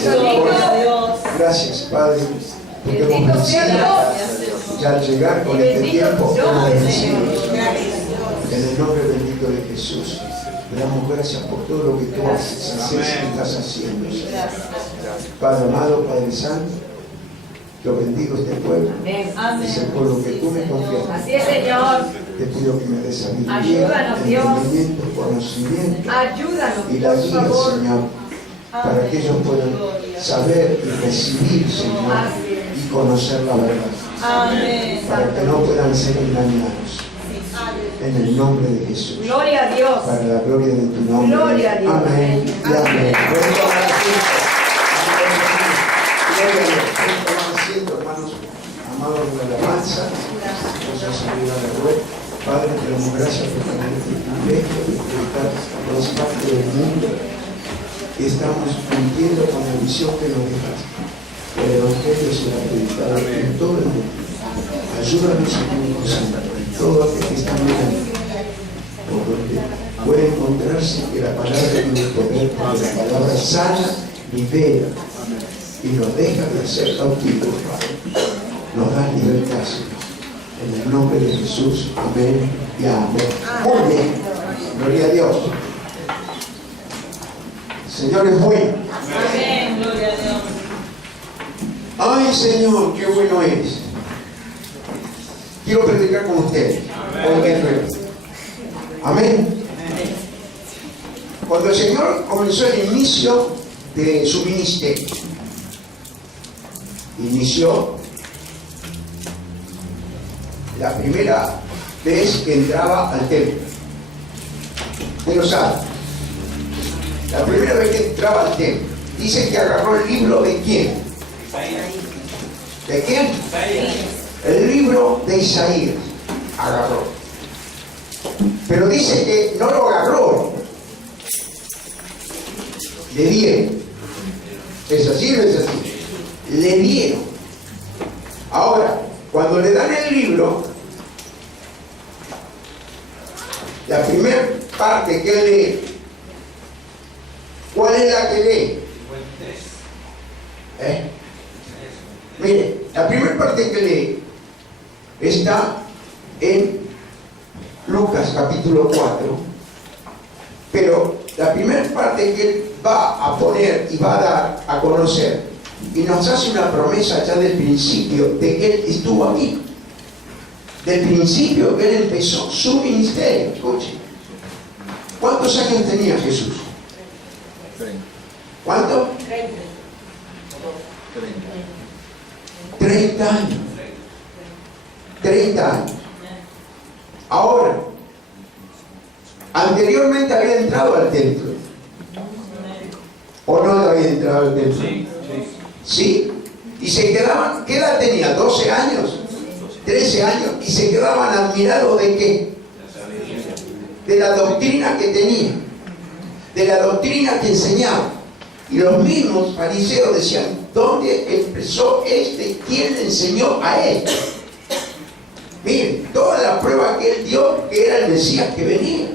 misericordia. Gracias, Padre, porque hemos vencido. Ya al llegar con este tiempo, hemos vencido. En el nombre bendito de Jesús, le damos gracias por todo lo que tú haces y estás haciendo. Padre amado, Padre Santo, yo bendigo este pueblo. Es el pueblo que tú me confías. Así es, Señor. Te pido que me des sabiduría, entendimiento, conocimiento y la guía, Señor, para que ellos puedan saber y recibir, Señor, y conocer la verdad. Amén. Para que no puedan ser engañados. En el nombre de Jesús. Gloria a Dios. Para la gloria de tu nombre. Gloria a Dios. Amén y amén. Hermanos amados de la alabanza, vamos a salir a la web. Padre, te damos gracias por tener este privilegio de predicar a todas partes del mundo. Estamos cumpliendo con la misión que nos dejaste. El Evangelio será predicado en todo el mundo. Ayúdanos, Espíritu Santo, todo aquel que está mirando, por donde puede encontrarse que la palabra tiene poder, porque la palabra sana, libera y nos deja de ser cautivos, Padre. Nos da libertad, Señor. En el nombre de Jesús, amén y amén. Muy bien, gloria a Dios. Señor es bueno. Amén, gloria a Dios. Ay, Señor, qué bueno es. Quiero predicar con ustedes. Amén. Cuando el Señor comenzó el inicio de su ministerio, inició la primera vez que entraba al templo. Usted lo sabe. La primera vez que entraba al templo, dice que agarró el libro de quién. ¿De quién? El libro de Isaías agarró. Pero dice que no lo agarró, le dieron. ¿Es así o es así? Le dieron. Ahora, cuando le dan el libro, la primera parte que lee, ¿cuál es la que lee? Mire, la primera parte que lee está en Lucas capítulo 4, pero la primera parte que él va a poner y va a dar a conocer y nos hace una promesa ya del principio de que él estuvo aquí, del principio que él empezó su ministerio. Escuche, ¿cuántos años tenía Jesús? ¿Cuánto? 30 años. 30 años. Ahora, anteriormente había entrado al templo. ¿O no había entrado al templo? Sí. Y se quedaban, ¿qué edad tenía? 12 años, 13 años, y se quedaban admirados ¿de qué? De la doctrina que tenía, de la doctrina que enseñaba. Y los mismos fariseos decían, ¿dónde empezó este? ¿Quién le enseñó a él? Miren, toda la prueba que él dio que era el Mesías que venía.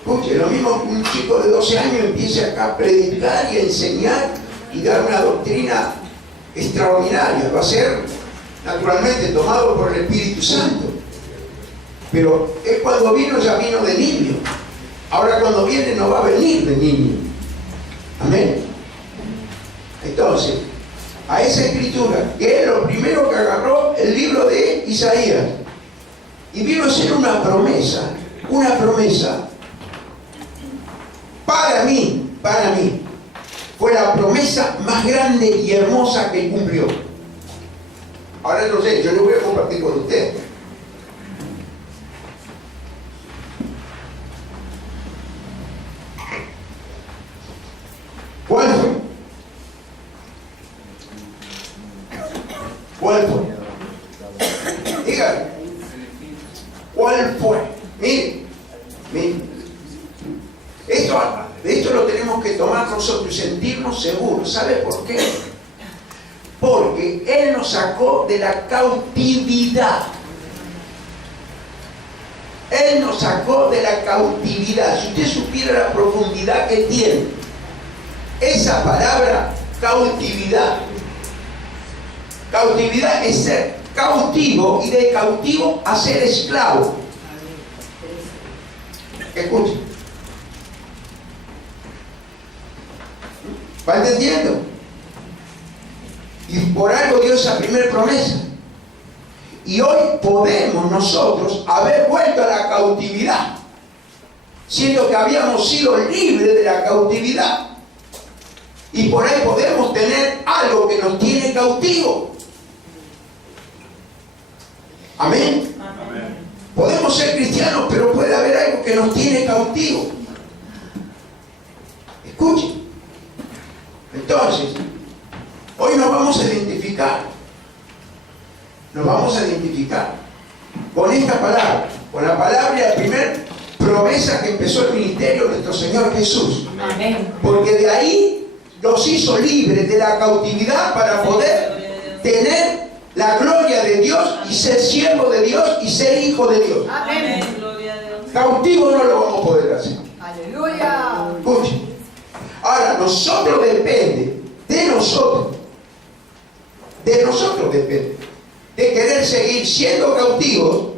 Escuche, lo mismo que un chico de 12 años empiece acá a predicar y a enseñar y dar una doctrina extraordinaria. Va a ser, naturalmente, tomado por el Espíritu Santo. Pero él cuando vino ya vino de niño. Ahora cuando viene no va a venir de niño. Amén. Entonces, a esa escritura, que es lo primero que agarró el libro de Isaías, y vino a ser una promesa para mí, fue la promesa más grande y hermosa que cumplió. Ahora no sé, yo lo voy a compartir con ustedes. ¿Cuál fue? ¿Cuál fue? Dígame. ¿Cuál fue? Mire. Esto lo tenemos que tomar nosotros y sentirnos seguros. ¿Sabe por qué? Porque Él nos sacó de la cautividad. Él nos sacó de la cautividad. Si usted supiera la profundidad que tiene esa palabra, cautividad. Cautividad es ser cautivo y de cautivo a ser esclavo. Escuchen. ¿Va entendiendo? Y por algo dio esa primera promesa. Y hoy podemos nosotros haber vuelto a la cautividad, siendo que habíamos sido libres de la cautividad. Y por ahí podemos tener algo que nos tiene cautivo. Amén. Amén. Podemos ser cristianos, pero puede haber algo que nos tiene cautivo. Escuchen. Entonces, hoy nos vamos a identificar. Nos vamos a identificar con esta palabra, con la palabra y la primera promesa que empezó el ministerio de nuestro Señor Jesús. Amén. Porque de ahí nos hizo libres de la cautividad para poder tener la gloria de Dios y ser siervo de Dios y ser hijo de Dios. Amén. Gloria a Dios. Cautivo no lo vamos a poder hacer. Aleluya. Escuchen. Ahora, nosotros depende de nosotros. De nosotros depende. De querer seguir siendo cautivos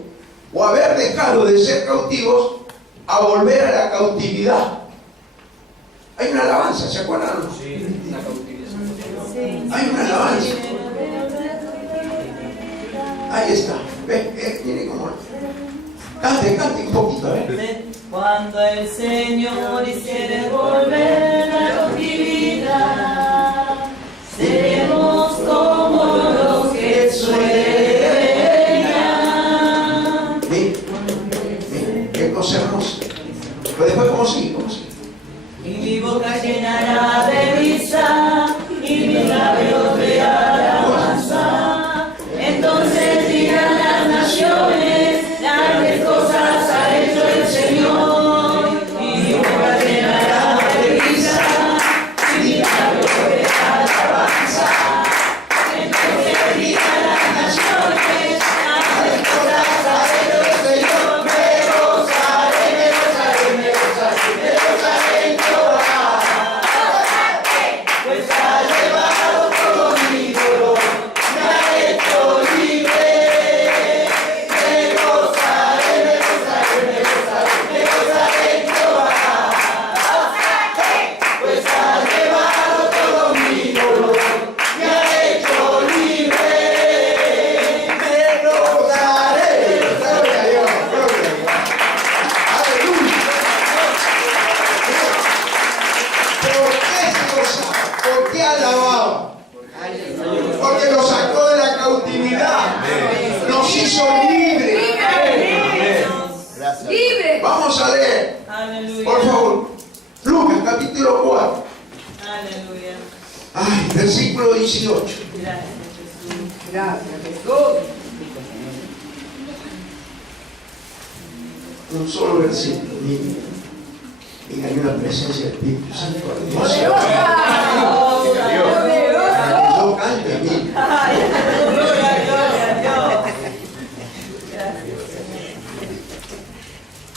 o haber dejado de ser cautivos a volver a la cautividad. Hay una alabanza, ¿se acuerdan? Sí, la cautividad. Hay una alabanza. Ahí está. Tiene como. Cante un poquito, Cuando el Señor hiciere volver la cautividad, seremos como los que sueñan. Qué cosa hermosa. Pero después, ¿cómo sigue? Y mi boca llenará de risa y mis labios de alabanza. Entonces dirán las naciones, grandes cosas ha hecho el Señor. Y mi boca llenará de risa y mis labios de alabanza. Entonces dirán las naciones, grandes cosas ha hecho el Señor. Me gozaré, me gozaré, me gozaré, me gozaré en Jehová. Pues ha llevado todo mi dolor, me ha hecho libre. Me gozaré, me gozaré, me gozaré, me gozaré en Jehová. Pues ha llevado todo mi dolor, me ha hecho libre. Me gozaré. Gloria a Dios, gloria a Dios. Aleluya. ¿Por qué se gozaba? ¿Por qué alababa? Porque lo sacó de la cautividad. Nos hizo libres. Libre. Vamos a leer, Aleluya. por favor, Lucas capítulo 4. Aleluya. Ay, versículo 18. Gracias, Jesús. Gracias, Jesús. Un solo versículo. Mira, hay una presencia del Espíritu Santo. Poderosa. Poderosa. Yo cante, mira. Gloria, gloria a Dios.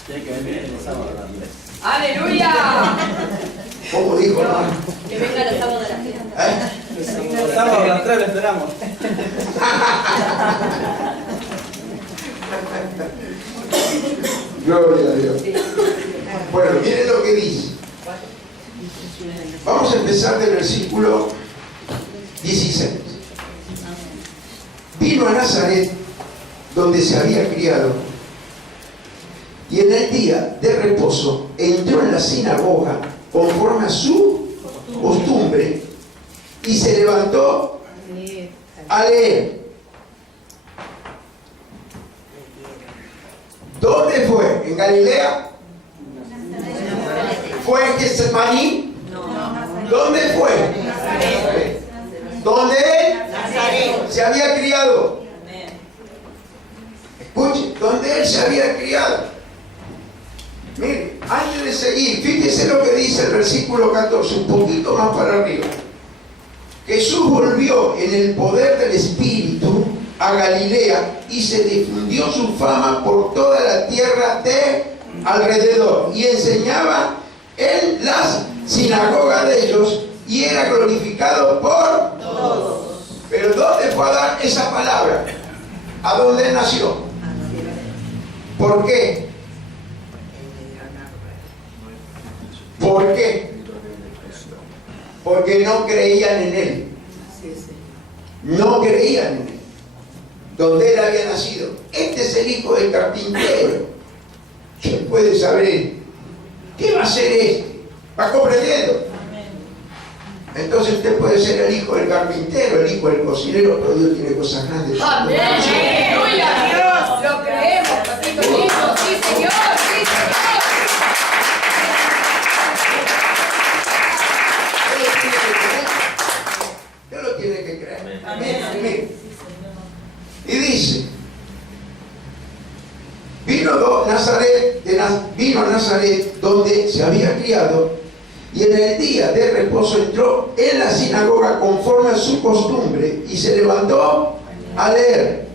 Tiene que venir el sábado hablando. Aleluya. ¿Cómo dijo, hermano? Que venga el sábado de la fiesta. El sábado a las 3 le esperamos. Gloria a Dios. Bueno, miren lo que dice. Vamos a empezar del versículo 16. Vino a Nazaret, donde se había criado, y en el día de reposo entró en la sinagoga conforme a su costumbre y se levantó a leer. ¿Dónde fue? ¿En Galilea? ¿Fue en Getsemaní? ¿Dónde fue? ¿Dónde él se había criado? Amén. Escuche, ¿dónde él se había criado? Mire, antes de seguir, fíjese lo que dice el versículo 14, un poquito más para arriba. Jesús volvió en el poder del Espíritu a Galilea y se difundió su fama por toda la tierra de alrededor y enseñaba en las sinagogas de ellos y era glorificado por todos. Pero ¿dónde fue a dar esa palabra? ¿A dónde nació? ¿Por qué? ¿Por qué? Porque no creían en él. No creían en él. Donde él había nacido. Este es el hijo del carpintero. ¿Quién puede saber? ¿Qué va a ser este? ¿Va comprendiendo? Entonces usted puede ser el hijo del carpintero, el hijo del cocinero, pero Dios tiene cosas grandes. Amén. Aleluya, Dios. Lo creemos, papito lindo. Sí, Señor. Sí, Señor. Usted lo tiene que creer. Amén. Mire. Y dice, vino a Nazaret donde se había criado, y en el día de reposo entró en la sinagoga conforme a su costumbre y se levantó a leer.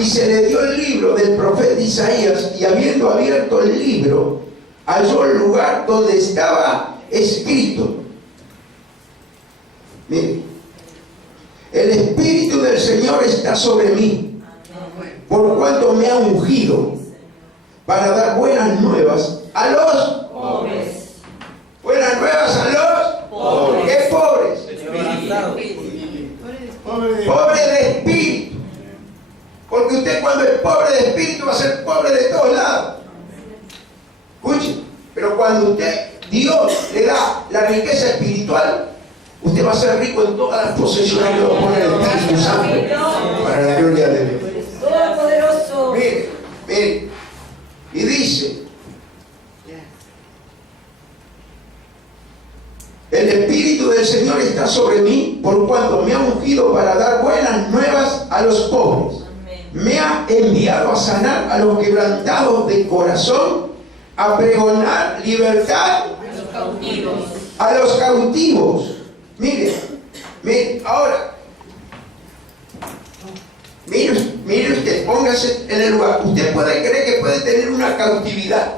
Y se le dio el libro del profeta Isaías, y habiendo abierto el libro, halló el lugar donde estaba escrito. Mire, el Espíritu del Señor está sobre mí, por cuanto me ha ungido para dar buenas nuevas a los Pobres. buenas nuevas a los Pobres. ¿Qué pobres? Quebrantado. Pobre de espíritu. Porque usted cuando es pobre de espíritu va a ser pobre de todos lados. Escuche, pero cuando usted, Dios le da la riqueza espiritual, usted va a ser rico en todas las posesiones que va a poner el Espíritu Santo para la gloria de Dios. Todopoderoso. Mire, mire, y dice, el Espíritu del Señor está sobre mí, por cuanto me ha ungido para dar buenas nuevas a los pobres. Me ha enviado a sanar a los quebrantados de corazón, a pregonar libertad A los cautivos. a los cautivos. Mire, mire, ahora, mire usted, póngase en el lugar. Usted puede creer que puede tener una cautividad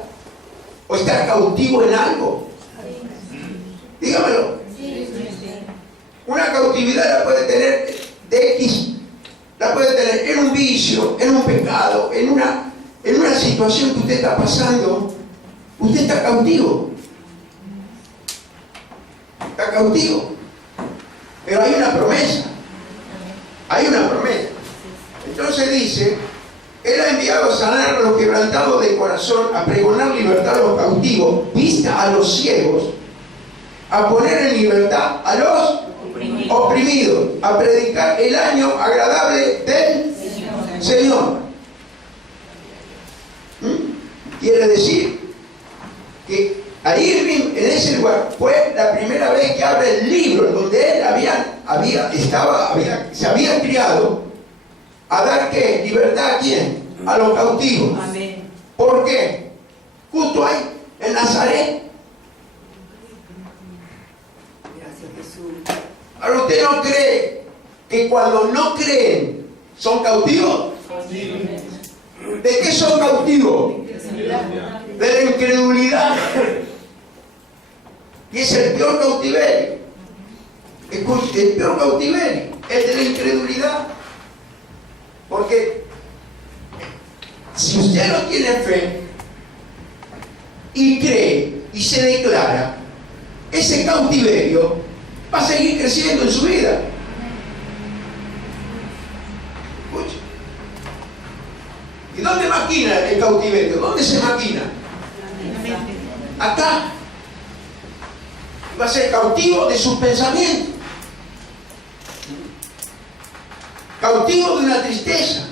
o estar cautivo en algo. Dígamelo. Una cautividad la puede tener de X, la puede tener en un vicio, en un pecado, en una situación que usted está pasando. Usted está cautivo. Está cautivo. Pero hay una promesa. Hay una promesa. Entonces dice, Él ha enviado a sanar a los quebrantados de corazón, a pregonar libertad a los cautivos, vista a los ciegos, a poner en libertad a los oprimidos, a predicar el año agradable del Señor. Quiere decir que ahí en ese lugar fue la primera vez que abre el libro en donde él se había criado a dar ¿qué? Libertad a quién? A los cautivos. Amén. ¿Por qué? Justo ahí, en Nazaret. Ahora, ¿usted no cree que cuando no creen son cautivos? ¿De qué son cautivos? De la incredulidad. Y es el peor cautiverio. Escuche, el peor cautiverio es de la incredulidad. Porque si usted no tiene fe y cree y se declara, ese cautiverio va a seguir creciendo en su vida. Escuche. ¿Y dónde maquina el cautiverio? ¿Dónde se maquina? Acá. Va a ser cautivo de sus pensamientos. Cautivo de una tristeza.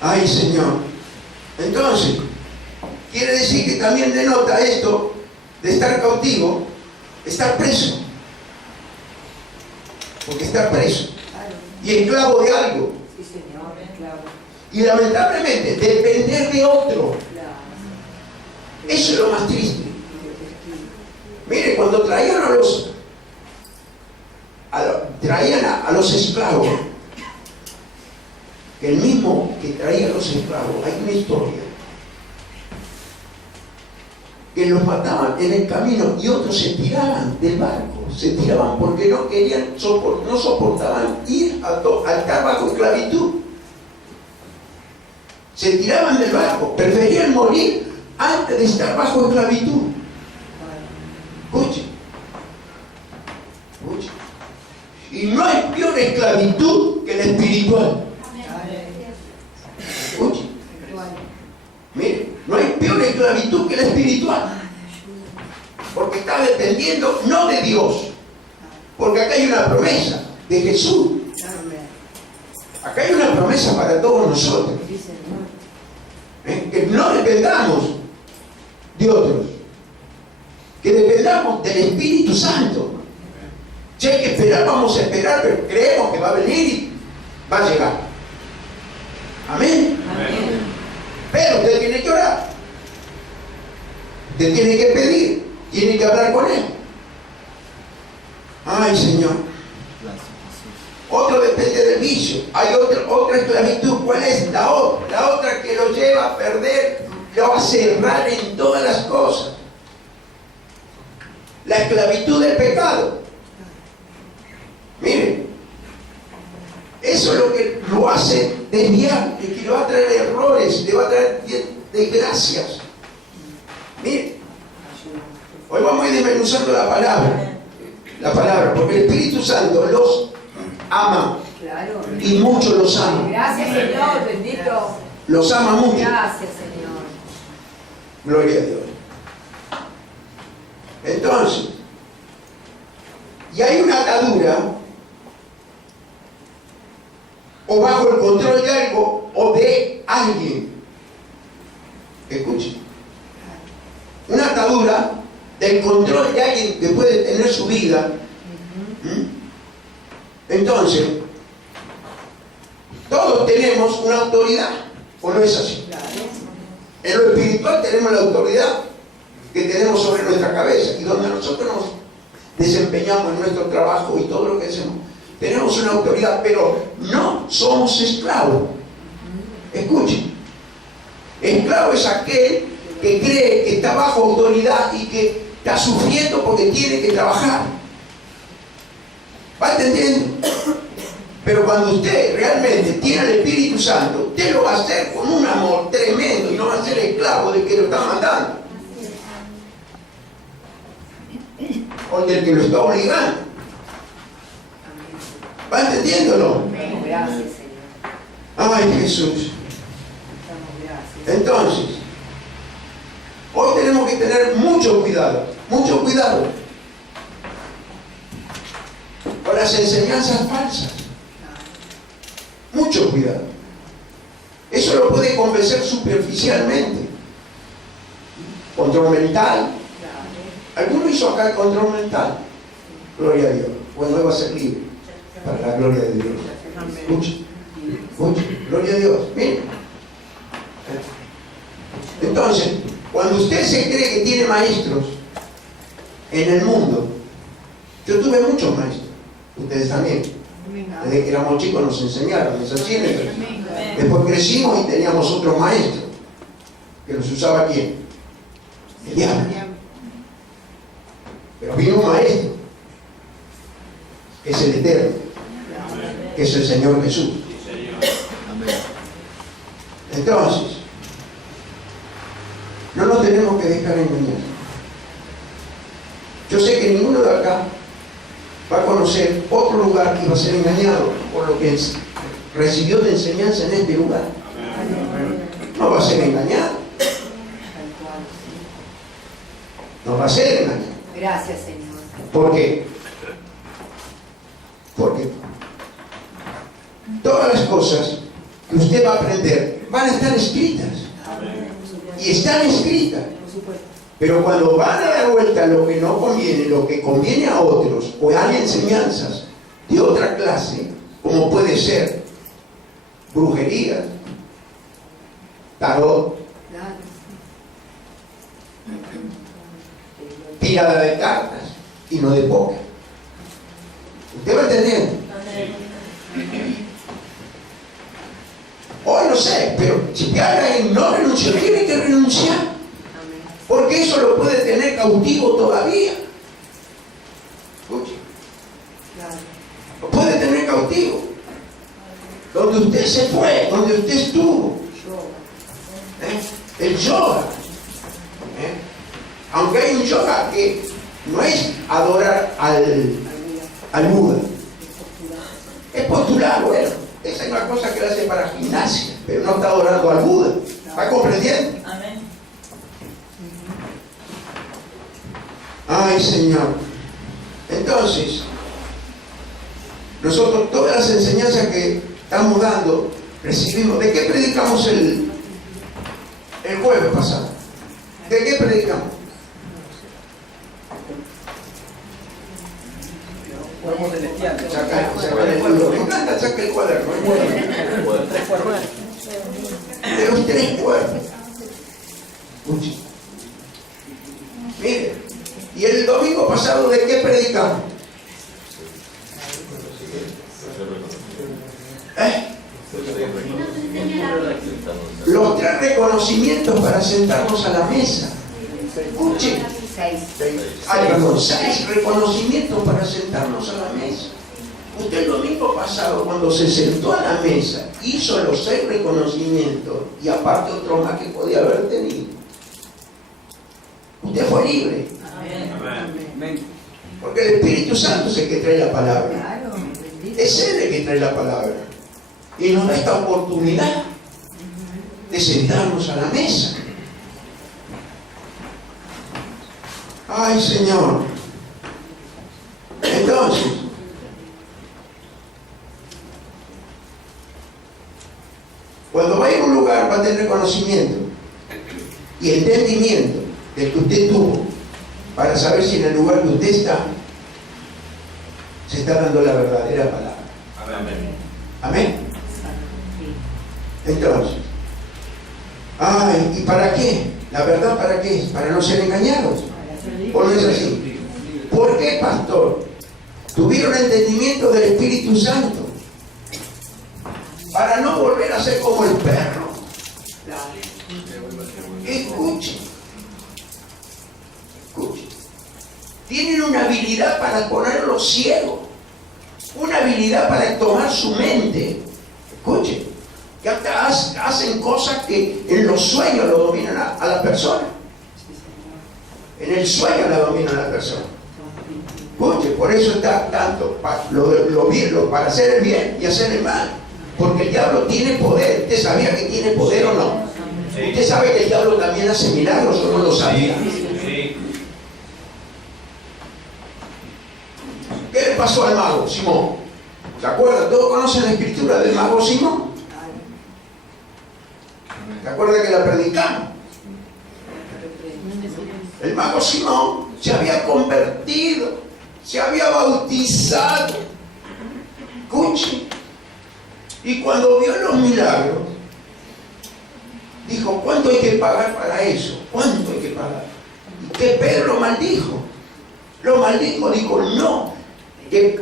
Ay, Señor. Entonces, quiere decir que también denota esto de estar cautivo, estar preso. Porque estar preso y esclavo de algo. Y lamentablemente depender de otro. Eso es lo más triste. Mire, cuando traían a los esclavos, el mismo que traía a los esclavos, hay una historia. que los mataban en el camino y otros se tiraban del barco, se tiraban porque no querían, no soportaban ir a estar bajo esclavitud. Se tiraban del barco, preferían morir antes de estar bajo esclavitud. Escuche, escuche. Y no hay peor esclavitud que la espiritual. Escuche. Mire, no hay peor esclavitud que la espiritual. Porque está dependiendo no de Dios. Porque acá hay una promesa de Jesús. Acá hay una promesa para todos nosotros. Que no dependamos de otros. Que dependamos del Espíritu Santo. Si hay que esperar, vamos a esperar, pero creemos que va a venir y va a llegar. Amén. Amén. Pero usted tiene que orar. Usted tiene que pedir. Tiene que hablar con Él. Ay, Señor. Otro depende del vicio. Hay otra esclavitud. ¿Cuál es la otra? La otra que lo lleva a perder, lo va a cerrar en todas las cosas. La esclavitud del pecado. Miren, eso es lo que lo hace desviar, que le va a traer errores, le va a traer desgracias. Miren, hoy vamos a ir desmenuzando la palabra, porque el Espíritu Santo los ama. Claro. Y muchos los aman. Gracias, Señor, bendito. Los ama mucho. Gracias, Señor. Gloria a Dios. Entonces, y hay una atadura, o bajo el control de algo o de alguien. Escuchen. Una atadura del control de alguien que puede tener su vida. Entonces, todos tenemos una autoridad, ¿o no es así? En lo espiritual tenemos la autoridad que tenemos sobre nuestra cabeza y donde nosotros nos desempeñamos en nuestro trabajo y todo lo que hacemos. Tenemos una autoridad, pero no somos esclavos. Escuchen. Esclavo es aquel que cree que está bajo autoridad y que está sufriendo porque tiene que trabajar. ¿Va entendiendo? Pero cuando usted realmente tiene el Espíritu Santo, usted lo va a hacer con un amor tremendo y no va a ser esclavo del que lo está mandando. O del que lo está obligando. ¿Va entendiéndolo? Gracias, Señor. Ay, Jesús. Entonces, hoy tenemos que tener mucho cuidado con las enseñanzas falsas. Mucho cuidado. Eso lo puede convencer superficialmente. Control mental. ¿Alguno hizo acá el control mental? Gloria a Dios. Bueno, hoy va a ser libre. Para la gloria de Dios. Escuche. Gloria a Dios. Miren. Entonces, cuando usted se cree que tiene maestros en el mundo, yo tuve muchos maestros. Ustedes también. Desde que éramos chicos nos enseñaron. ¿Es así? Después crecimos y teníamos otros maestros. ¿Que los usaba quién? El diablo. Pero vino un maestro, que es el Eterno, que es el Señor Jesús. Entonces, no nos tenemos que dejar engañar. Yo sé que ninguno de acá va a conocer otro lugar y va a ser engañado por lo que recibió de enseñanza en este lugar. No va a ser engañado. No va a ser engañado. Gracias, Señor. ¿Por qué? Porque todas las cosas que usted va a aprender van a estar escritas. Y están escritas. Pero cuando van a dar vuelta a lo que no conviene, lo que conviene a otros, o hay enseñanzas de otra clase, como puede ser brujería, tarot, tirada de cartas y no de póker. ¿Usted va entendiendo? Hoy no sé, pero si alguien no renunció, tiene que renunciar. Porque eso lo puede tener cautivo todavía. Escuche. Lo puede tener cautivo. Donde usted se fue, donde usted estuvo. El yoga. Aunque hay un yoga que no es adorar al Buda. Es postular, bueno. Esa es una cosa que le hace para gimnasia, pero no está adorando al Buda. ¿Está comprendiendo? Amén. Ay, Señor. Entonces, nosotros todas las enseñanzas que estamos dando, recibimos. ¿De qué predicamos el jueves pasado? ¿De qué predicamos? Cuerpos celestiales. Saca el cuaderno. Me encanta, saca el cuaderno. Tres cuerpos. De los tres cuerpos. Escuche. Mire, y el domingo pasado, ¿de qué predicamos? Los tres reconocimientos para sentarnos a la mesa. Escuche. 6 reconocimientos para sentarnos a la mesa. Usted el domingo pasado, cuando se sentó a la mesa, hizo los 6 reconocimientos y aparte otro más que podía haber tenido. Usted fue libre. Amén. Porque el Espíritu Santo es el que trae la palabra. Es Él el que trae la palabra. Y nos da esta oportunidad de sentarnos a la mesa. Ay, Señor. Entonces, cuando va a ir a un lugar va a tener conocimiento y entendimiento del que usted tuvo para saber si en el lugar que usted está se está dando la verdadera palabra. Amén. Amén. Entonces, ay, ¿y para qué? ¿La verdad para qué es? Para no ser engañados. ¿O no es así? ¿Por qué, pastor? Tuvieron entendimiento del Espíritu Santo para no volver a ser como el perro. Escuchen. Escuchen. Tienen una habilidad para ponerlo ciego, una habilidad para tomar su mente. Escuchen, que hasta hacen cosas que en los sueños lo dominan a la persona. En el sueño la domina la persona. Escuche, por eso está tanto para hacer el bien y hacer el mal. Porque el diablo tiene poder. ¿Usted sabía que tiene poder o no? Sí. ¿Usted sabe que el diablo también hace milagros o no lo sabía? Sí. ¿Qué le pasó al mago Simón? ¿Se acuerdan? ¿Todos conocen la escritura del mago Simón? ¿Se acuerdan que la predicamos? El mago Simón se había convertido, se había bautizado. Escuchen. Y cuando vio los milagros, dijo, ¿cuánto hay que pagar para eso? ¿Cuánto hay que pagar? Y que Pedro lo maldijo. Lo maldijo, dijo, no, que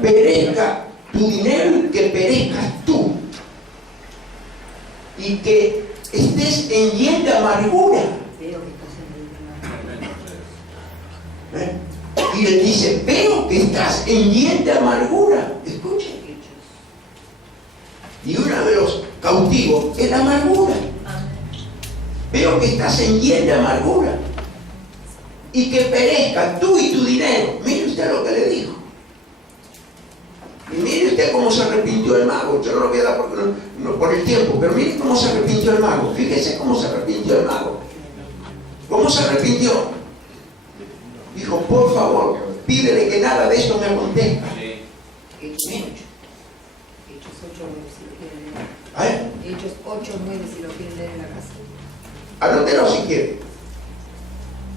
perezca tu dinero y que perezcas tú. Y que estés en hiel de amargura. Y él dice, veo que estás en hiel de amargura. Escuchen. Y uno de los cautivos es la amargura. Veo que estás en hiel de amargura. Y que perezca tú y tu dinero. Mire usted lo que le dijo. Y mire usted cómo se arrepintió el mago. Yo no lo voy a dar por el tiempo, pero mire cómo se arrepintió el mago. Fíjese cómo se arrepintió el mago. ¿Cómo se arrepintió? Dijo, por favor, pídele que nada de esto me acontezca. Hechos 8:9 si lo quieren leer. ¿Eh? Hechos 8:9 si lo quieren leer en la casa. Anótelo si quiere.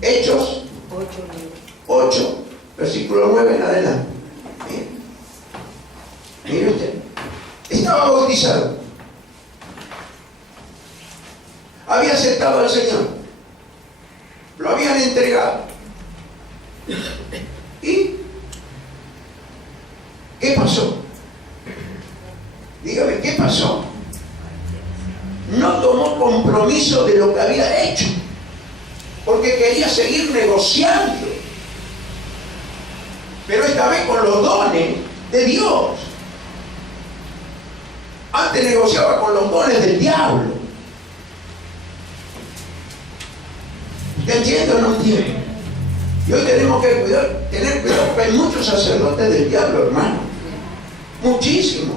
Hechos 8:9. 8, versículo 9 en adelante. Mire usted. Estaba bautizado. Había aceptado al Señor. Lo habían entregado. ¿Y qué pasó? Dígame, ¿qué pasó? No tomó compromiso compromiso de lo que había hecho, porque quería seguir negociando, pero esta vez con los dones de Dios. Antes negociaba con los dones del diablo. ¿Usted entiende o no entiende? Y hoy tenemos que tener cuidado, porque hay muchos sacerdotes del diablo, hermano. Muchísimos.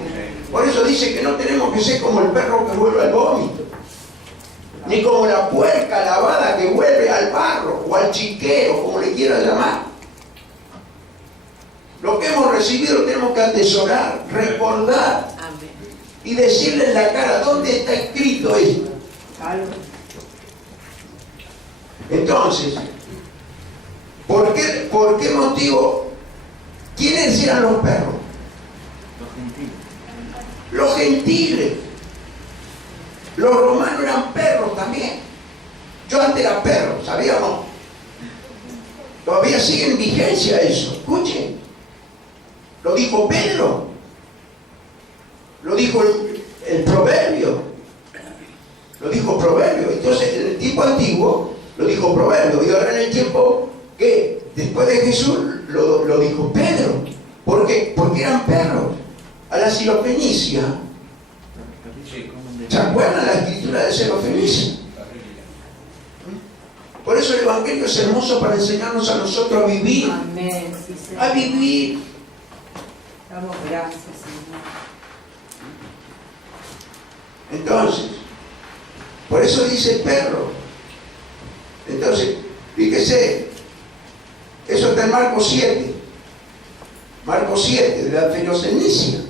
Por eso dice que no tenemos que ser como el perro que vuelve al vómito, ni como la puerca lavada que vuelve al barro o al chiquero, como le quiera llamar. Lo que hemos recibido tenemos que atesorar, recordar y decirle en la cara, ¿dónde está escrito esto? Entonces, ¿por qué motivo? ¿Quiénes eran los perros? Los gentiles. Los romanos eran perros también. Yo antes era perro, ¿sabía o no? Todavía sigue en vigencia eso. Escuchen. Lo dijo Pedro. Lo dijo el Proverbio. Lo dijo Proverbio. Entonces, en el tiempo antiguo, lo dijo Proverbio. Y ahora en el tiempo que después de Jesús, lo dijo Pedro. ¿Por qué? Porque eran perros. A la Sirofenicia. ¿Se acuerdan la escritura de Sirofenicia? Por eso el Evangelio es hermoso para enseñarnos a nosotros a vivir. Amén. Sí, Señor. A vivir. Damos gracias, Señor. Entonces, por eso dice perro. Entonces, fíjese, eso está en Marcos 7. Marcos 7, de la Sirofenicia.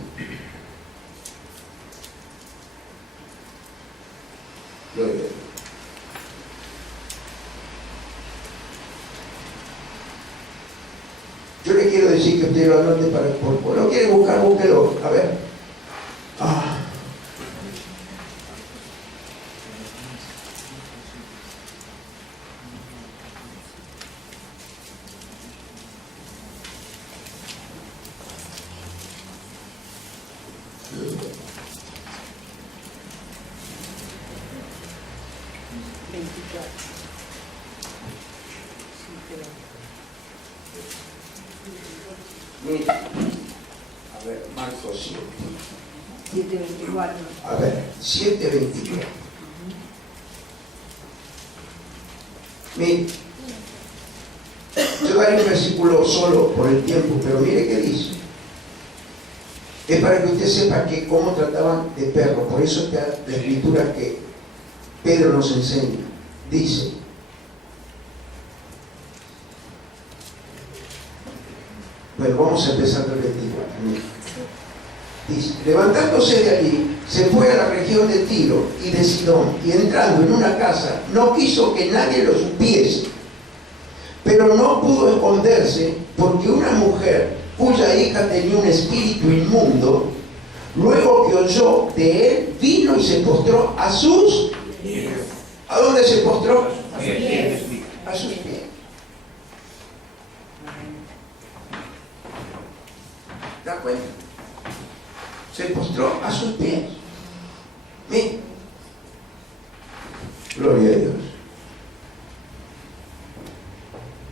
Yo le quiero decir que usted lo anote para el cuerpo. ¿Lo quiere buscar? Búsquelo. A ver. Mira, a ver, Marcos 7. 7:24. A ver, 7:24. Mire, yo daré un versículo solo por el tiempo, pero mire qué dice. Es para que usted sepa que cómo trataban de perro. Por eso está la escritura que Pedro nos enseña. Dice, bueno, vamos a empezar del 24. Dice, levantándose de allí, se fue a la región de Tiro y de Sidón, y entrando en una casa, no quiso que nadie lo supiese, pero no pudo esconderse, porque una mujer cuya hija tenía un espíritu inmundo, luego que oyó de él, vino y se postró a sus pies. ¿A dónde se postró? A sus pies. A sus pies. ¿Te das cuenta? Se postró a sus pies. Mira. Gloria a Dios.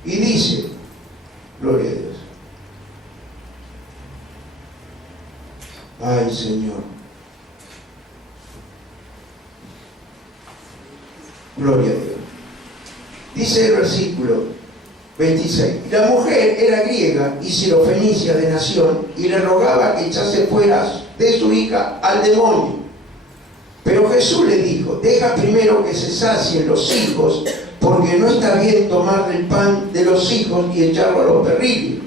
Y dice, gloria a Dios. Ay, Señor. Gloria a Dios. Dice el versículo 26. La mujer era griega y sirofenicia de nación, y le rogaba que echase fuera de su hija al demonio. Pero Jesús le dijo, deja primero que se sacien los hijos, porque no está bien tomar del pan de los hijos y echarlo a los perrillos.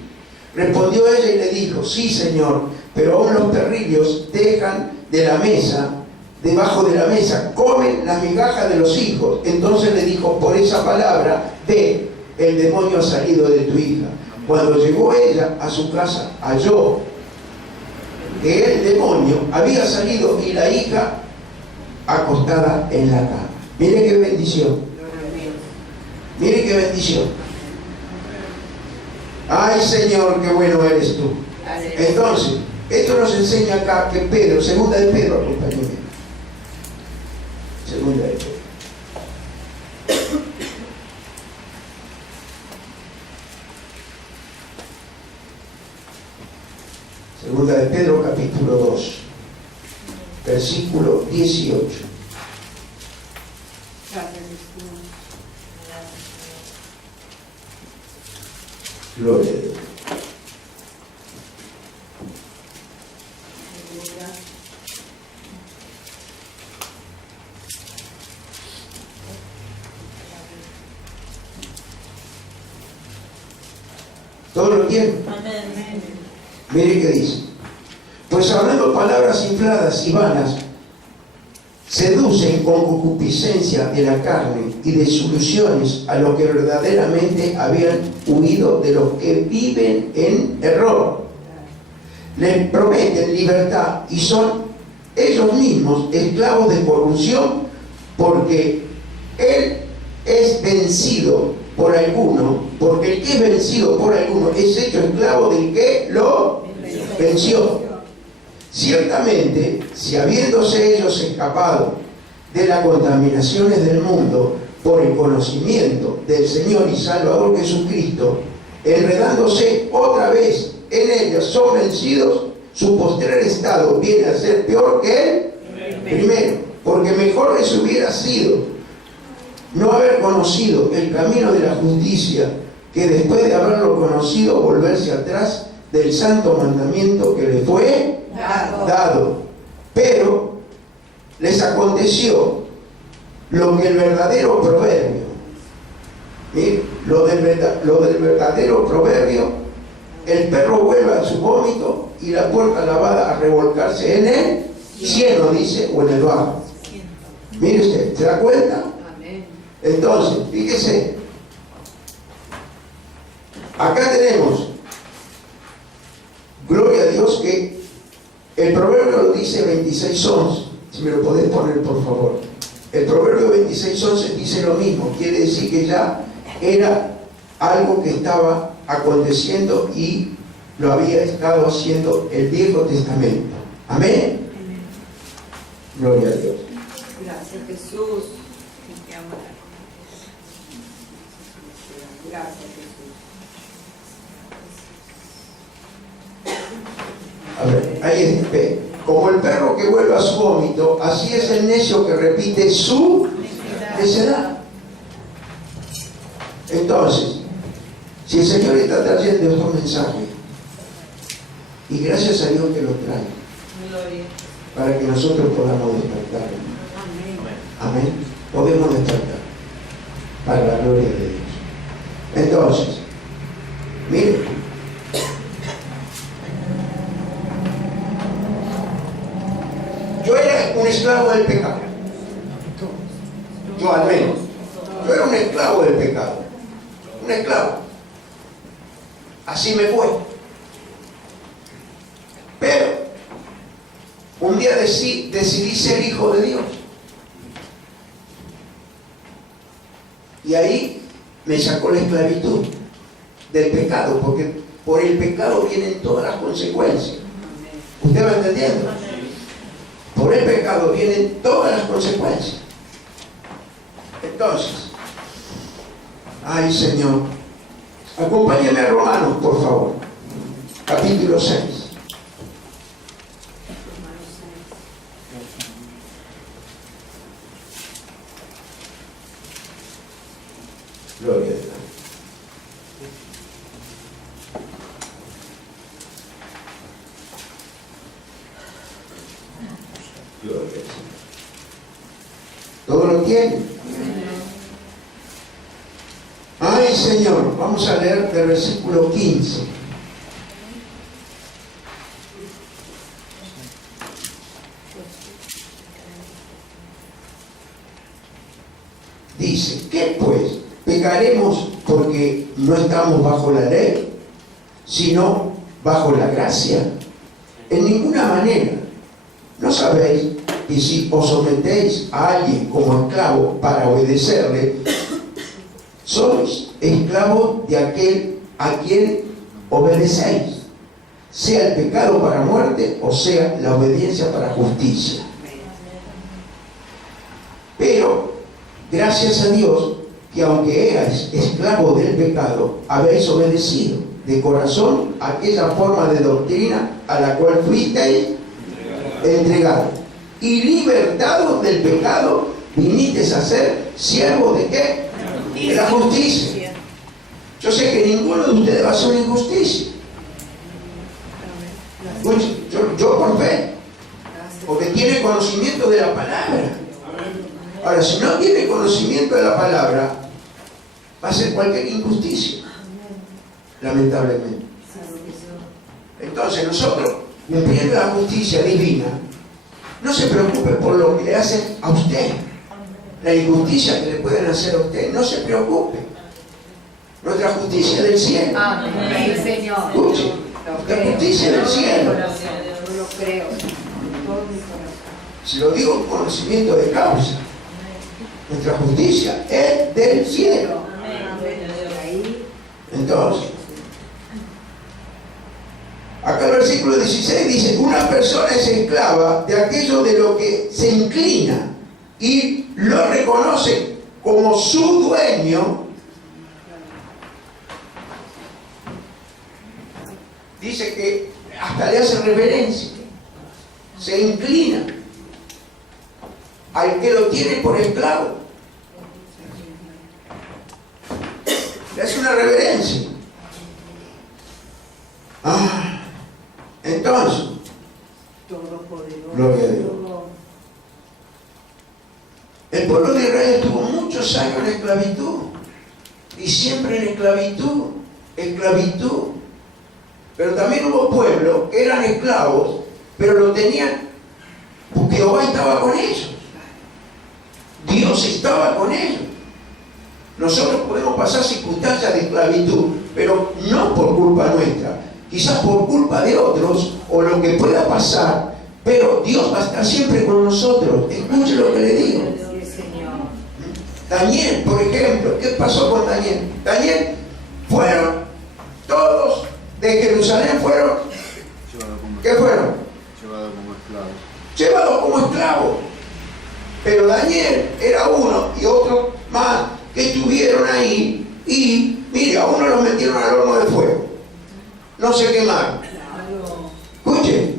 Respondió ella y le dijo, sí, Señor, pero aún los perrillos dejan de la mesa, debajo de la mesa, comen las migajas de los hijos. Entonces le dijo, por esa palabra, ve, el demonio ha salido de tu hija. Cuando llegó ella a su casa, halló que el demonio había salido y la hija acostada en la cama. Mire qué bendición. Mire qué bendición. Ay, Señor, qué bueno eres tú. Entonces, esto nos enseña acá que Pedro, segunda de Pedro, acompáñame. Segunda de Pedro. Segunda de Pedro, capítulo 2, versículo 18. Gloria a Dios. ¿Todo lo tienen? Amén. Mire qué dice. Pues hablando palabras infladas y vanas, seducen con concupiscencia de la carne y de soluciones a los que verdaderamente habían huido de los que viven en error. Les prometen libertad y son ellos mismos esclavos de corrupción, porque él es vencido por alguno, porque el que es vencido por alguno es hecho esclavo del que lo venció. Ciertamente, si habiéndose ellos escapado de las contaminaciones del mundo por el conocimiento del Señor y Salvador Jesucristo, enredándose otra vez en ellas, son vencidos, su postrer estado viene a ser peor que el primero, porque mejor les hubiera sido no haber conocido el camino de la justicia, que después de haberlo conocido volverse atrás del santo mandamiento que les fue dado. Pero les aconteció lo que el verdadero proverbio, ¿sí? Lo del verdadero proverbio: el perro vuelve a su vómito y la puerta lavada a revolcarse en el cielo, dice, o en el bajo. Mire usted, ¿se da cuenta? Entonces, fíjese, acá tenemos, gloria a Dios, que el proverbio dice 26:11. Si me lo podés poner, por favor. El proverbio 26:11 dice lo mismo. Quiere decir que ya era algo que estaba aconteciendo y lo había estado haciendo el Viejo Testamento. Amén. Gloria a Dios. Gracias, Jesús. Te amo. Gracias, Jesús. A ver, ahí es. Como el perro que vuelve a su vómito, así es el necio que repite su necedad. Entonces, si el Señor está trayendo estos mensajes, y gracias a Dios que los trae, para que nosotros podamos despertar. Amén. Podemos despertar para la gloria de Dios. Entonces, miren, yo era un esclavo del pecado. Yo al menos. Yo era un esclavo del pecado. Un esclavo. Así me fue. Pero un día decidí ser hijo de Dios. Y ahí me sacó la esclavitud del pecado, porque por el pecado vienen todas las consecuencias. ¿Usted va entendiendo? Por el pecado vienen todas las consecuencias. Entonces, ay Señor, acompáñame a Romanos, por favor, capítulo 6. Gloria a Dios. Gloria a Dios. ¿Todo lo tienen? Ay Señor, vamos a leer del versículo 15. Dice, ¿qué pues? ¿Pecaremos porque no estamos bajo la ley, sino bajo la gracia? En ninguna manera. ¿No sabéis que si os sometéis a alguien como esclavo para obedecerle, sois esclavos de aquel a quien obedecéis, sea el pecado para muerte o sea la obediencia para justicia? Pero, gracias a Dios, que aunque erais esclavos del pecado, habéis obedecido de corazón aquella forma de doctrina a la cual fuisteis entregados. Y libertados del pecado, vinisteis a ser siervos de ¿qué? De la justicia. Yo sé que ninguno de ustedes va a hacer una injusticia. Yo por fe, porque tiene conocimiento de la palabra. Ahora, si no tiene conocimiento de la palabra, va a hacer cualquier injusticia, lamentablemente. Entonces nosotros, cumpliendo la justicia divina, no se preocupe por lo que le hacen a usted, la injusticia que le pueden hacer a usted, no se preocupe. Nuestra justicia es del cielo. Amén, Señor. Escuche, la justicia del cielo. Yo lo creo. Todo mi corazón. Si lo digo con conocimiento de causa, nuestra justicia es del cielo. Entonces, acá el versículo 16 dice: una persona es esclava de aquello de lo que se inclina y lo reconoce como su dueño. Dice que hasta le hace reverencia, se inclina al que lo tiene por esclavo, le hace una reverencia. Entonces, gloria a Dios. El pueblo de Israel estuvo muchos años en esclavitud, y siempre en esclavitud. Pero también hubo pueblos que eran esclavos, pero lo tenían porque Jehová estaba con ellos. Dios estaba con ellos. Nosotros podemos pasar circunstancias de esclavitud, pero no por culpa nuestra, quizás por culpa de otros o lo que pueda pasar, pero Dios va a estar siempre con nosotros. Escuche lo que le digo. Daniel, por ejemplo, ¿qué pasó con Daniel? Daniel, fueron todos de Jerusalén, fueron, ¿qué fueron? Llevados como esclavos. Pero Daniel era uno y otro más que estuvieron ahí, y mire, a uno lo metieron al horno de fuego, no se quemaron. Escuche,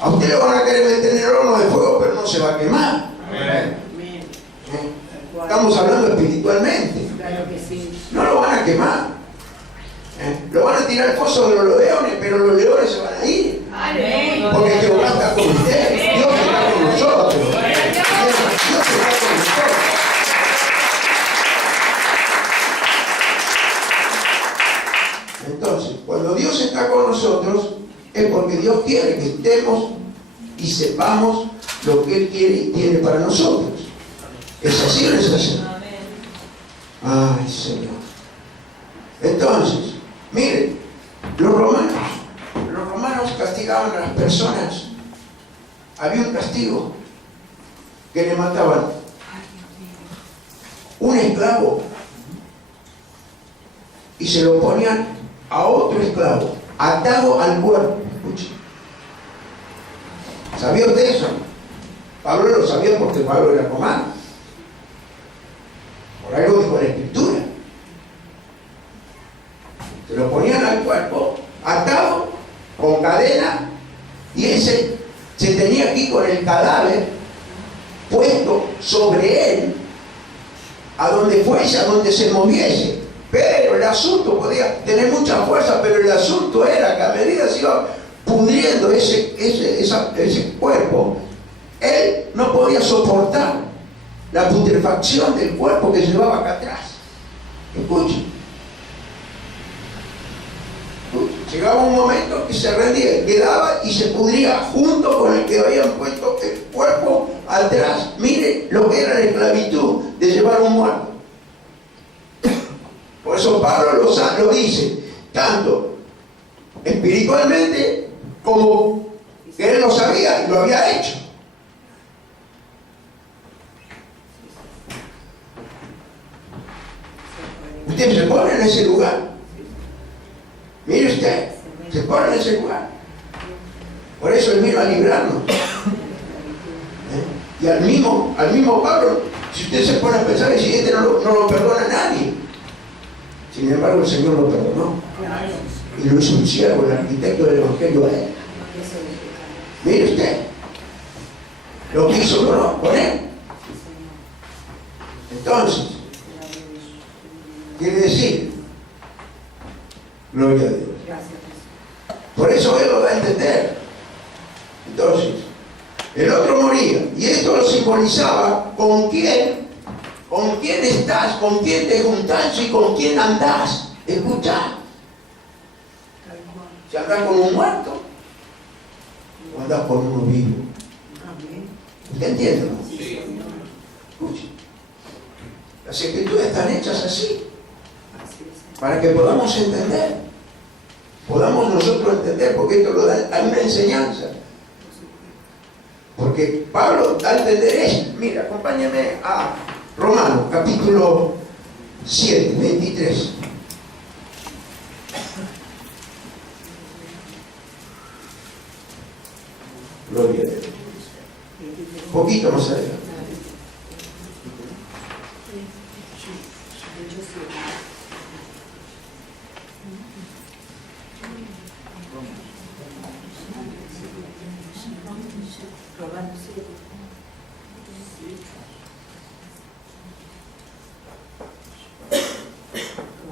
a usted le van a querer meter en el horno de fuego, pero no se va a quemar. Estamos hablando espiritualmente. No lo van a quemar. Lo van a tirar al foso de los leones, pero los leones se van a ir. Porque Jehová está con usted. Dios está con nosotros. Dios está con nosotros. Entonces, cuando Dios está con nosotros, es porque Dios quiere que estemos y sepamos lo que Él quiere y tiene para nosotros. ¿Es así o no es así? Ay, Señor. Entonces, miren, los romanos castigaban a las personas. Había un castigo que le mataban un esclavo y se lo ponían a otro esclavo atado al cuerpo. Escuche, ¿sabía usted eso? Pablo lo sabía porque Pablo era romano, por algo dijo la Escritura. Se lo ponían al cuerpo atado con cadena, y ese se tenía aquí con el cadáver puesto sobre él, a donde fuese, a donde se moviese. Pero el asunto podía tener mucha fuerza, pero el asunto era que a medida que se iba pudriendo ese cuerpo, él no podía soportar la putrefacción del cuerpo que llevaba acá atrás. Escuchen. Llegaba un momento que se rendía, quedaba y se pudría junto con el que habían puesto el cuerpo atrás. Mire lo que era la esclavitud de llevar un muerto. Por eso Pablo lo dice, tanto espiritualmente como que él lo sabía y lo había hecho. Usted se pone en ese lugar. Mire usted, se pone en ese lugar. Por eso él vino a librarnos. Y al mismo Pablo, si usted se pone a pensar, el siguiente no lo perdona a nadie. Sin embargo, el Señor lo perdonó. Y lo hizo un siervo, el arquitecto del Evangelio a él. Mire usted lo que hizo con él. Entonces, quiere decir, gloria a Dios. Por eso Él lo da a entender. Entonces, el otro moría. Y esto lo simbolizaba con quién estás, con quién te juntás y con quién andás. Escucha. Si andás con un muerto o andás con uno vivo. ¿Usted entiende? Sí. Escuche. Las escrituras están hechas así, para que podamos entender, podamos nosotros entender, porque esto lo da a una enseñanza. Porque Pablo da a entender esto. Mira, acompáñame a Romanos, capítulo 7, 23. Gloria a Dios. Un poquito más adelante.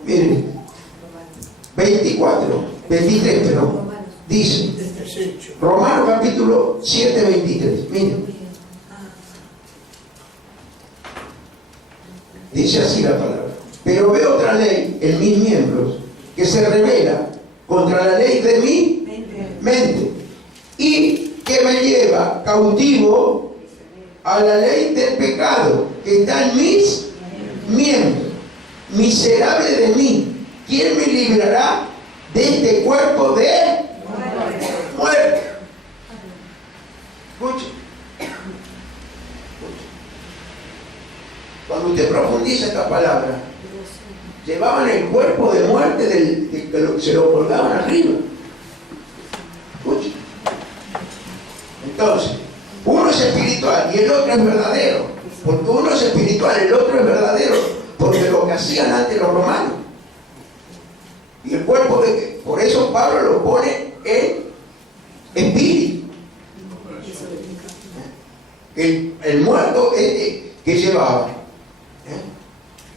Miren, 23, perdón, dice, Romanos capítulo 7, 23, miren, dice así la palabra: pero veo otra ley en mis miembros que se revela contra la ley de mi mente y que me lleva cautivo a la ley del pecado que está en mis miembros. Miserable de mí, ¿quién me librará de este cuerpo de muerte? Escuche. Cuando usted profundiza esta palabra, llevaban el cuerpo de muerte se lo colgaban arriba. Escuche. Entonces, uno es espiritual y el otro es verdadero. Porque uno es espiritual, el otro es verdadero. Porque lo que hacían antes los romanos. Y el cuerpo por eso Pablo lo pone en espíritu. El muerto que llevaba.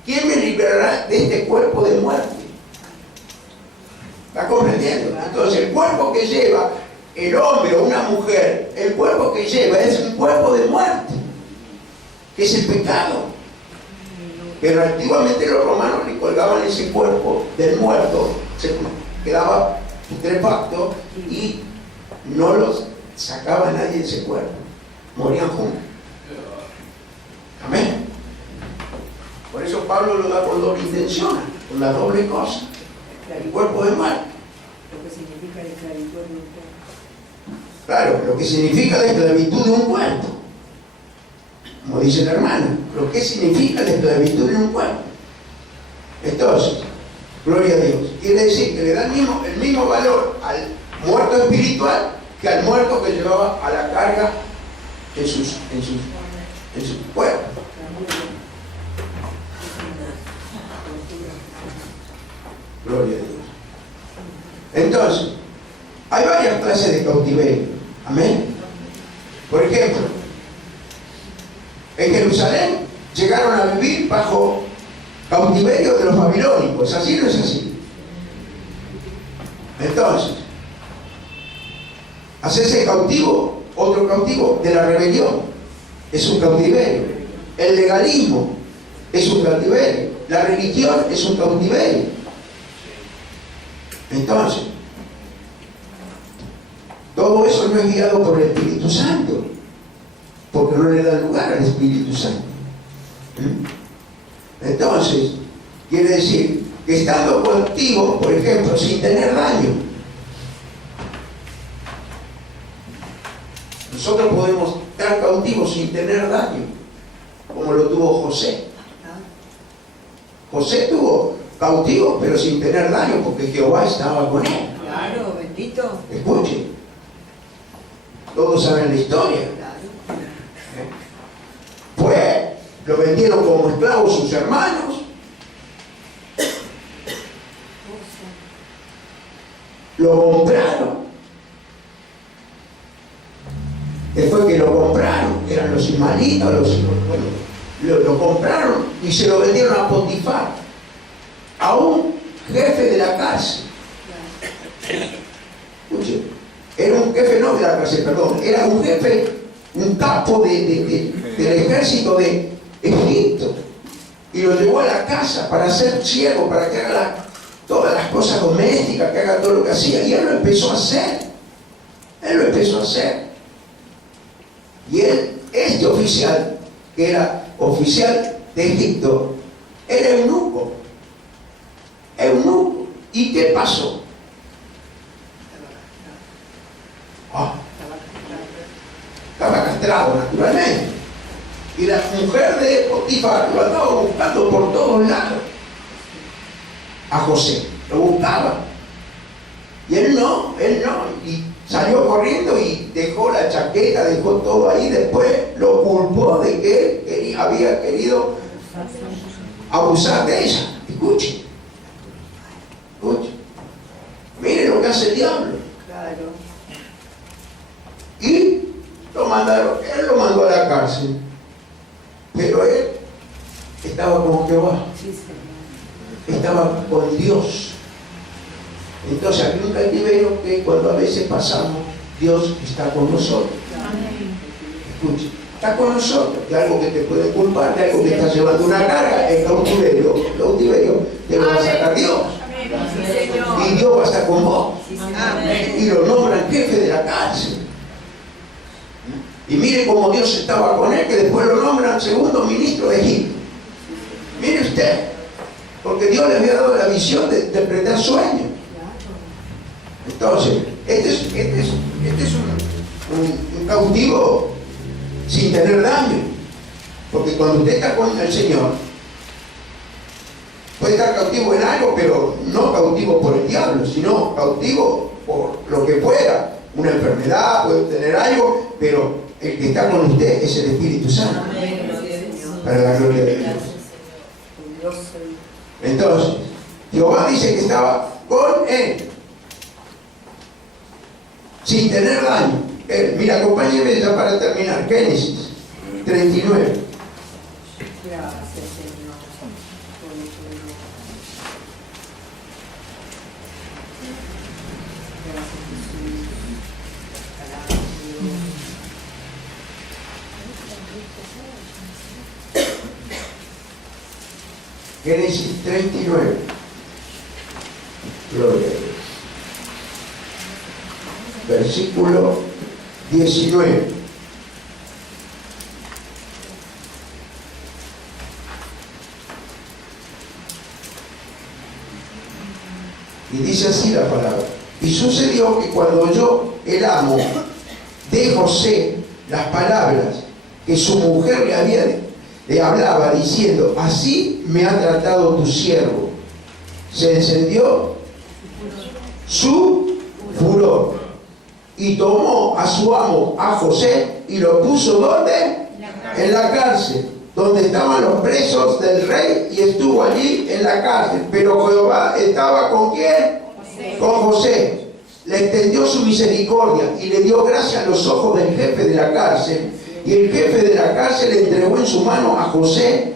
¿Quién me librará de este cuerpo de muerte? ¿Está comprendiendo? Entonces el cuerpo que lleva el hombre o una mujer, el cuerpo que lleva es un cuerpo de muerte, que es el pecado. Pero antiguamente los romanos le colgaban ese cuerpo del muerto, se quedaba putrefacto y no los sacaba nadie de ese cuerpo, morían juntos. Amén. Por eso Pablo lo da con doble intención, con la doble cosa, el cuerpo de muerte. Lo que significa la esclavitud de un cuerpo. Claro, lo que significa la esclavitud de un cuerpo. Como dice la hermana, lo que significa la esclavitud en un cuerpo. Entonces, gloria a Dios, quiere decir que le da el mismo valor al muerto espiritual que al muerto que llevaba a la carga en su cuerpo. Gloria a Dios. Entonces, hay varias clases de cautiverio. Amén. Por ejemplo, en Jerusalén llegaron a vivir bajo cautiverio de los babilónicos. ¿Así no es así? Entonces, hacerse cautivo, otro cautivo de la rebelión, es un cautiverio. El legalismo es un cautiverio. La religión es un cautiverio. Entonces, todo eso no es guiado por el Espíritu Santo, porque no le da lugar al Espíritu Santo. Entonces, quiere decir que estando cautivo, por ejemplo, sin tener daño, nosotros podemos estar cautivos sin tener daño, como lo tuvo José. José tuvo cautivo, pero sin tener daño, porque Jehová estaba con él. Claro, bendito. Escuche, todos saben la historia. Pues lo vendieron como esclavos sus hermanos lo compraron. Después que lo compraron, eran los ismaelitas, lo compraron y se lo vendieron a Potifar, a un jefe de la cárcel. Escuche, era un jefe, no de la cárcel, perdón, era un jefe, un capo del ejército de Egipto, y lo llevó a la casa para ser siervo, para que haga todas las cosas domésticas, que haga todo lo que hacía, y él lo empezó a hacer. Y él, este oficial, que era oficial de Egipto, era eunuco. ¿Y qué pasó? Estaba castrado, naturalmente. Y la mujer de Potifar lo andaba buscando por todos lados. A José, lo buscaba. Y él no. Y salió corriendo y dejó la chaqueta, dejó todo ahí. Después lo culpó de que él había querido abusar de ella. Escuche. Mire lo que hace el diablo. Y él lo mandó a la cárcel. Pero él estaba con Jehová. Estaba con Dios. Entonces aquí un cautiverio que cuando a veces pasamos, Dios está con nosotros. Escuche, está con nosotros, que algo que te puede culpar, que algo que está llevando una carga, el cautiverio te lo va a sacar Dios. Y Dios va a estar con vos. Y lo nombran jefe de la cárcel. Y mire cómo Dios estaba con él, que después lo nombran segundo ministro de Egipto. Mire usted, porque Dios le había dado la visión de interpretar sueños. Entonces, este es un cautivo sin tener daño. Porque cuando usted está con el Señor, puede estar cautivo en algo, pero no cautivo por el diablo, sino cautivo por lo que pueda. Una enfermedad, puede tener algo, pero el que está con usted es el Espíritu Santo. Para la gloria de Dios. Entonces, Jehová dice que estaba con él, sin tener daño. Mira, acompáñeme ya para terminar. Génesis 39. Gracias, Señor. Génesis 39. Gloria a Dios. Versículo 19. Y dice así la palabra. Y sucedió que cuando oyó el amo de José las palabras que su mujer le hablaba, diciendo: así me ha tratado tu siervo, se encendió su furor y tomó a su amo, a José, y lo puso ¿dónde? En la cárcel, donde estaban los presos del rey, y estuvo allí en la cárcel. Pero Jehová estaba ¿con quién? Con José. Le extendió su misericordia y le dio gracia a los ojos del jefe de la cárcel. Y el jefe de la cárcel entregó en su mano a José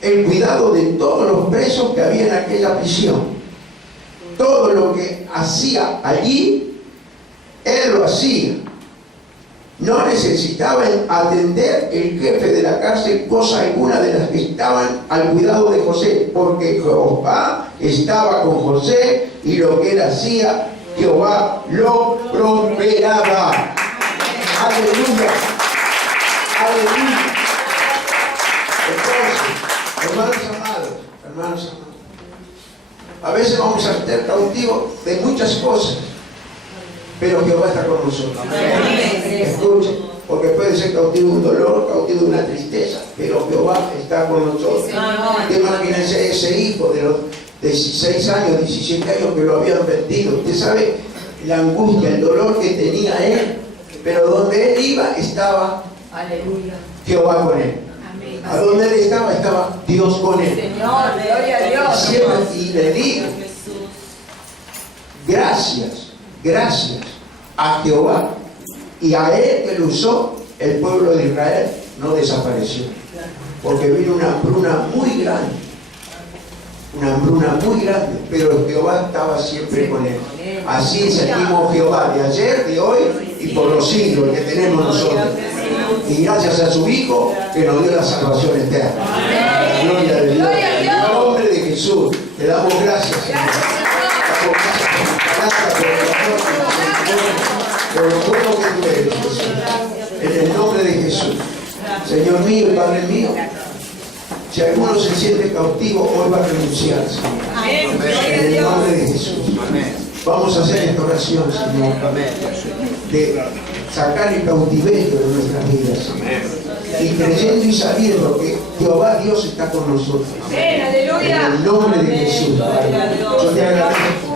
el cuidado de todos los presos que había en aquella prisión. Todo lo que hacía allí, él lo hacía. No necesitaba atender el jefe de la cárcel cosa alguna de las que estaban al cuidado de José, porque Jehová estaba con José, y lo que él hacía, Jehová lo prosperaba. Aleluya. Aleluya. Entonces, hermanos amados, a veces vamos a estar cautivos de muchas cosas, pero Jehová está con nosotros. Escuchen, porque puede ser cautivo de un dolor, cautivo de una tristeza, pero Jehová está con nosotros. Imagínense ese hijo de los 16 años, 17 años que lo habían vendido. Usted sabe la angustia, el dolor que tenía él, pero donde él iba estaba Jehová con él. A donde él estaba Dios con él. Señor, gloria a Dios. Siempre, y le digo, gracias gracias a Jehová y a Él que lo usó, el pueblo de Israel no desapareció. Porque vino una hambruna muy grande. Una hambruna muy grande, pero Jehová estaba siempre con él. Así es el mismo Jehová de ayer, de hoy y por los siglos que tenemos nosotros. Y gracias a su Hijo que nos dio la salvación eterna. Gloria a Dios. En el nombre de Jesús te damos gracias, Señor. Por lo bueno que tú eres, Jesús. En el nombre de Jesús. Señor mío y Padre mío, si alguno se siente cautivo, hoy va a renunciar, Señor. En el nombre de Jesús. Vamos a hacer esta oración, Señor, de sacar el cautiverio de nuestras vidas. Y creyendo y sabiendo que Jehová Dios está con nosotros. En el nombre de Jesús, Padre. Yo te agradezco.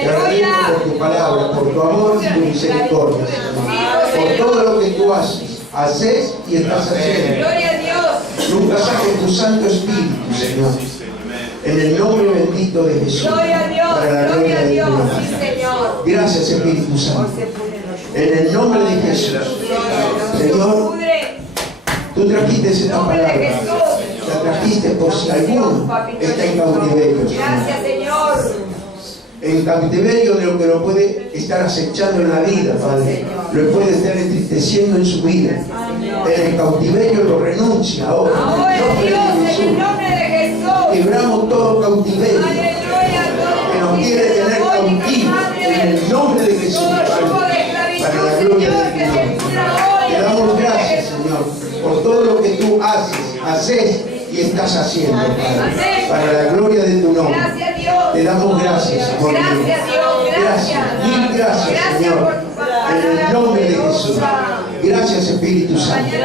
Te agradezco por tu palabra, por tu amor y tu misericordia, Señor. Por todo lo que tú haces y estás haciendo. Nunca saques tu Santo Espíritu, Señor. En el nombre bendito de Jesús. Para la gloria de tu nombre. Gracias, Espíritu Santo. En el nombre de Jesús. Señor, tú trajiste esta palabra. La trajiste por si alguno está en cautiverio, Señor. En cautiverio de lo que lo puede estar acechando en la vida, Padre. Lo puede estar entristeciendo en su vida. En el cautiverio lo renuncia ahora. En el nombre de Jesús. Quebramos todo cautiverio que nos quiere tener cautivos. En el nombre de Jesús, Padre. Para la gloria de tu nombre. Te damos gracias, Señor, por todo lo que tú haces y estás haciendo, Padre. Para la gloria de tu nombre. Te damos gracias, Señor. Gracias, mil gracias, Señor. En el nombre de Jesús. Gracias, Espíritu Santo.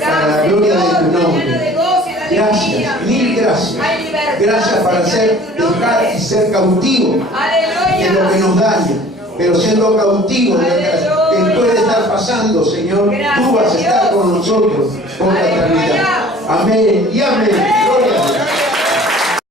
Para la gloria de tu nombre. Gracias, mil gracias. Gracias para dejar y ser cautivo de lo que nos daña. Pero siendo cautivo de lo que puede estar pasando, Señor, tú vas a estar con nosotros por la eternidad. Amén y amén.